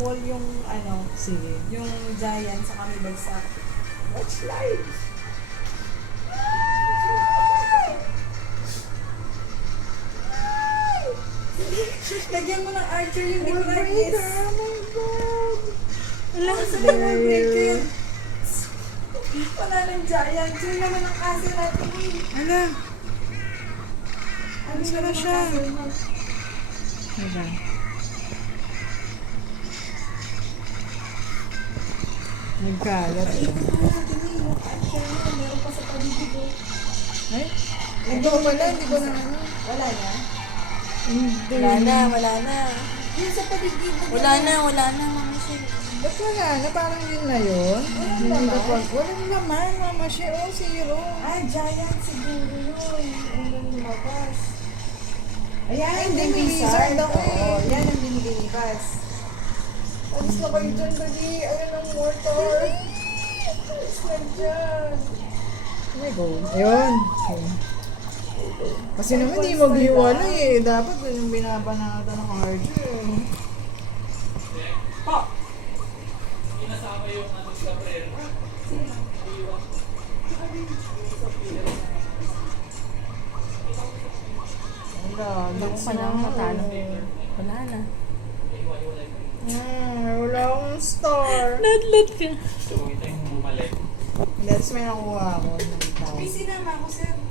wall yung ano, Sige. yung giant sa kami bagsak. Watch live. Lagyan mo ng archer yung Wall breaker. Oh my God. Wala sa wall breaker yun. Wala ng giant. Yun naman ang castle natin eh. Ano? Ano Saan na naman ang siya? castle mo? Diba? Nagkalat. Yung archer mo, meron pa sa paligid eh. Ay? Ito pala, hindi ko na ano. Wala na? Hindi. Wala na. Yun sa paligid. Wala na, Mama Shell. Ba't wala na? Parang yun na yun. Walang Hindi laman? na pa- Walang laman, Mama Shell. Oh, zero. Ah, giant siguro yun. Yung lumabas. Ayan, Ay, hindi, yung may wizard. wizard ako eh. Oo, yan ang binigay ni Bas. Alis na kayo dyan, dali. Ayan ang mortar. Alis na dyan. Oh my God. Ayun. Okay. Kasi naman hindi maghiwala eh. Dapat yung binabanatan ng archer. Pa! Wala. Naku pa lang matalo. Wala na. Wala akong star. Nadlat ka. That's may nakuha ako. May sinama ko, sir.